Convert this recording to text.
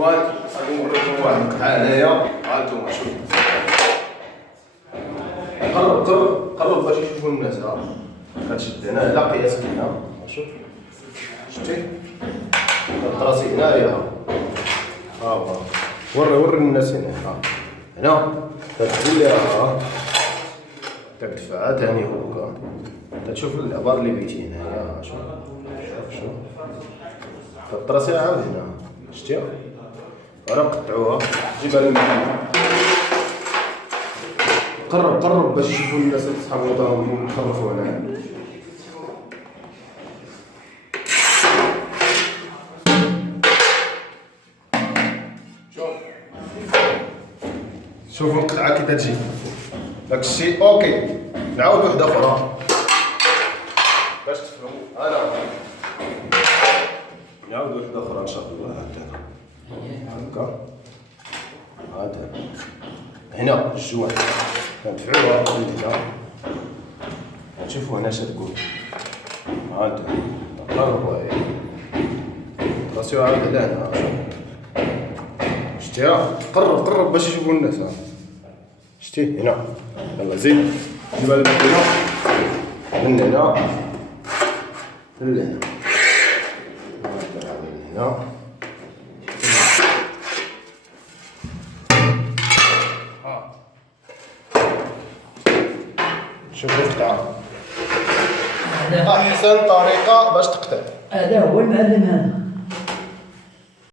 الاخوان غادي نوريكم واحد القطعه هنايا. ها انتم شوفوا، قرب باش يشوفوا الناس. ها كتشد هنا على قياس هنا، شوف شتي الطراسي هنايا. ها وري الناس هنا. هنا تدخل ليها تدفع ثاني هكا تشوف العبار اللي بيتي هنايا. شوف الطراسي عاود هنا، شتيها راه قطعوها. جيبها للمكان، قرب باش يشوفوا الناس صحاب وطنهم يخرفوا هنا. شوفوا القطعه كي تجي داكشي. اوكي نعاود وحده اخرى باش تفهموا. انا نعاود وحده اخرى ان شاء الله. هكا هذا هنا الجوع كندفعوها من هنا. شوفوا هنا اش تقول. هذا قربوا راسيو عاود على هنا. شتيها قرب باش يشوفوا الناس. شتي هنا يلا زيد جيبها للماكينه من هنا لهنا. هنا شوفوا القطعه. احسن طريقه باش تقطع هذا هو المعلم. هذا